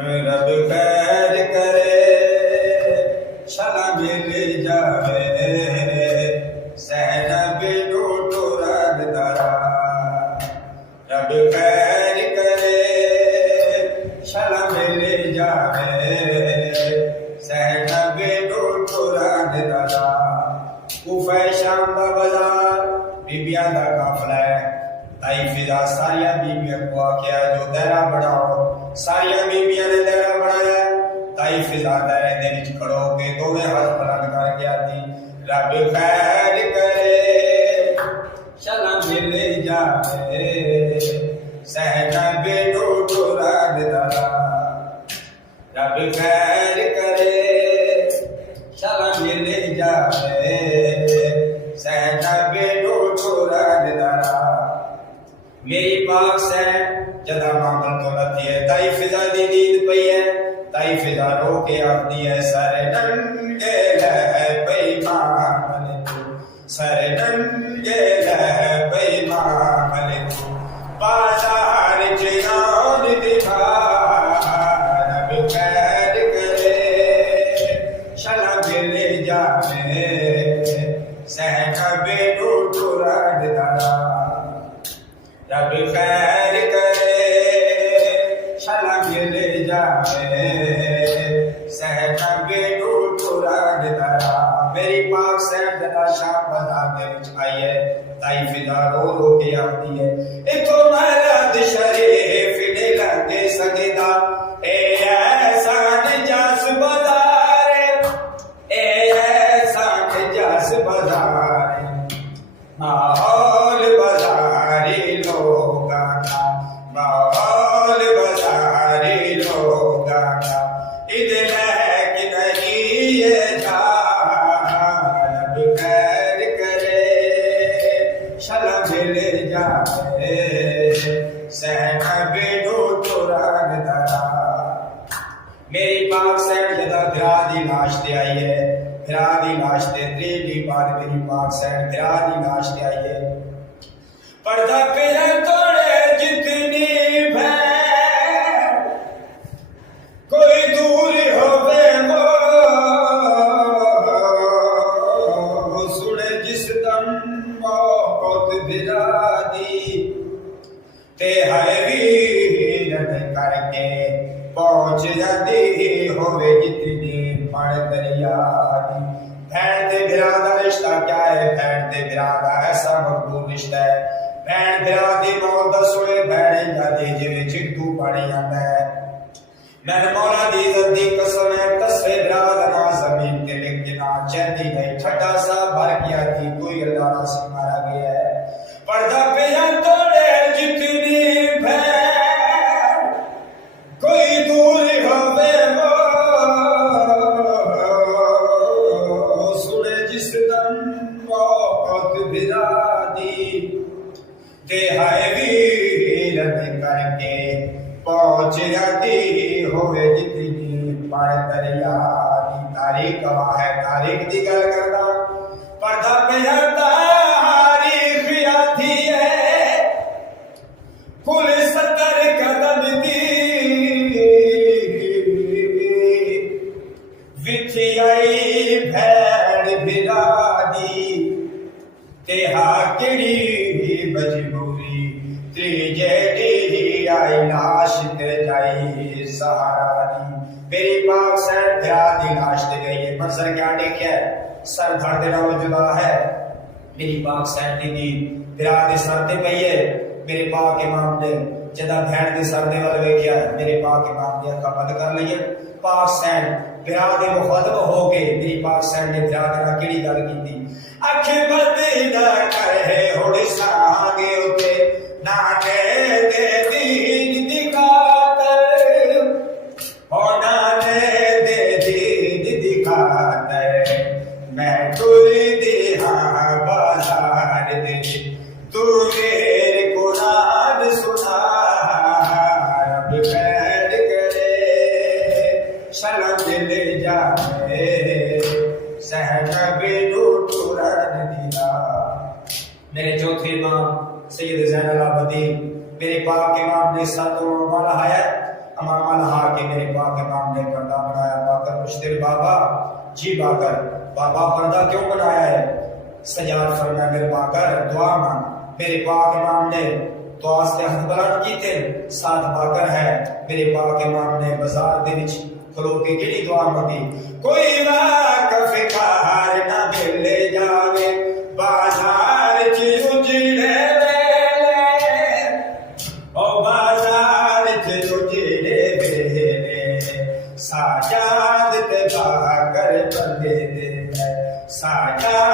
رب خیر کرے شلا مل جاوے زینب نو ٹرد درا رب خیر کرے شلا مل جاوے زینب نو ٹرد درا کوفہ شام دا بازار بیبیاں دا قافلہ ہے تائی فضا ساریاں بیبیاں کو آکیا جو دہرہ بڑھاؤ ساریاں بیبیاں نے دہرہ بڑھایا تائی فضا دہرے دے وچ کھڑو کے دوویں ہاتھ بلند کر کے آتی رب خیر کرے شلا مل جاوے زینب نو ٹرد درا رب خیر کرے شلا مل جاوے زینب نو ٹرد درا میری پاک سین جدا مانگل تو لتی ہے تائی فضا دی دید پئی ہے تائی فضا رو کے آتی ہے سر ننگے لہ پئی مانگل تو سر ننگے لہ پئی مانگل تو بازار چیان دکھا رب خیر کرے شلا مل جاوے زینب نو ٹرد درا رب خیر کرے شلا مل جاوے زینب نو ٹرد درا میری پاک سین جدا شام بازار دے وچ آئی ہے تائی فضا رو رو کے آتی ہے اتو مرد شریف ڈیلا دے سگدا اے ایسا نجاس بازار اے ایسا نجاس بازار ماحول بازاری لوگا کا ماحول بازاری لوگا کا ادھر ہے کہ نہیں یہ جا رب خیر کرے شلا مل جاوے زینب نو ٹرد درا میری پاک سین جدا بھرا دی لاش تے آئی ہے بھرا دی لاش تے تریلی بعد میری پاک سین بھرا دی لاش تے آئی ہے پردہ پہ توڑے جتنی بھین کوئی دور ہوئے وہ سنے جس دم موت بھرا دی تے ہائے ویرن کر کے پہنچ جاتی ہوئے جتنی پڑ دریا دی بہن تے بھرا دا رشتہ کیا ہے بہن تے بھرا دا ایسا مقبول رشتہ ہے بہن بھرا دی موت دا سوئے بہن جاتی جویں چٹو پڑی جاندا ہے میں مولا دی عزت دی قسم ہے تصوے بھرا دا نا زمین تے لکھ کے نا چہتی نہیں ٹھڈا سا بھر گیا تھی کوئی اللہ راسی مارا گیا ہے پردہ پہ توڑے جتنی بہن کوئی دور ہوئے وہ سنے جس دم موت بھرا دی تے ہائے ویرن کر کے پہنچ جاتی ہوئے جتنی پڑ دریا دی تاریخ گواہ ہے تاریخ دی گل کردا پردہ پہ تاریخ آتی ہے کل 70 قدم دی وچ آئی بھیڑ بھرا دی تے ہاں کیڑی مجبوری تیجے دی آئی لاش تے جائی سہارا دی میری پاک سین بھرا دی لاش تے گئی ہے منظر کیا دیکھا ہے سر دھڑ دینا وہ جدا ہے میری پاک سین دی بھرا دی سر تے گئی ہے میرے پاک امام نے جدا بہن دی سر دے ول ویکھیا میرے پاک امام نے اکھاں بند کر لئی پاک سین بھرا دے مخاطب ہو کے میری پاک سین نے بھرا دے نال کیڑی گل کیتی اکھ بند نہ کر ہڑ سانگے اتے نہ کہ دے دین دی خاطر ہونا دے دین دی خاطر میں ٹر دی ہاں بازار دے تو میرے قرآن سنا رب خیر کرے شلا مل جاوے زینب نو ٹرد درا میرے چوتھے امام سید زین العابدین میرے پاک امام نے ساتوں مولا حیات امام لہا کے میرے پاک امام نے پردہ بنایا۔ باقر مشتر بابا جی باقر بابا پردہ کیوں بنایا ہے؟ سجاد فرمایا میرے باقر دعا مانگ۔ میرے پاک امام نے دعا سے ہاتھ بلند کیتے، ساتھ باقر ہے میرے پاک امام نے بازار دے وچ کھلو کے کیڑی دعا مانگی؟ کوئی واقف کار نہ ملے جاوے بازار چ اجڑے ویلے، او بازار چ اجڑے ویلے ساجاد تے باقر بندے دے، ساجاد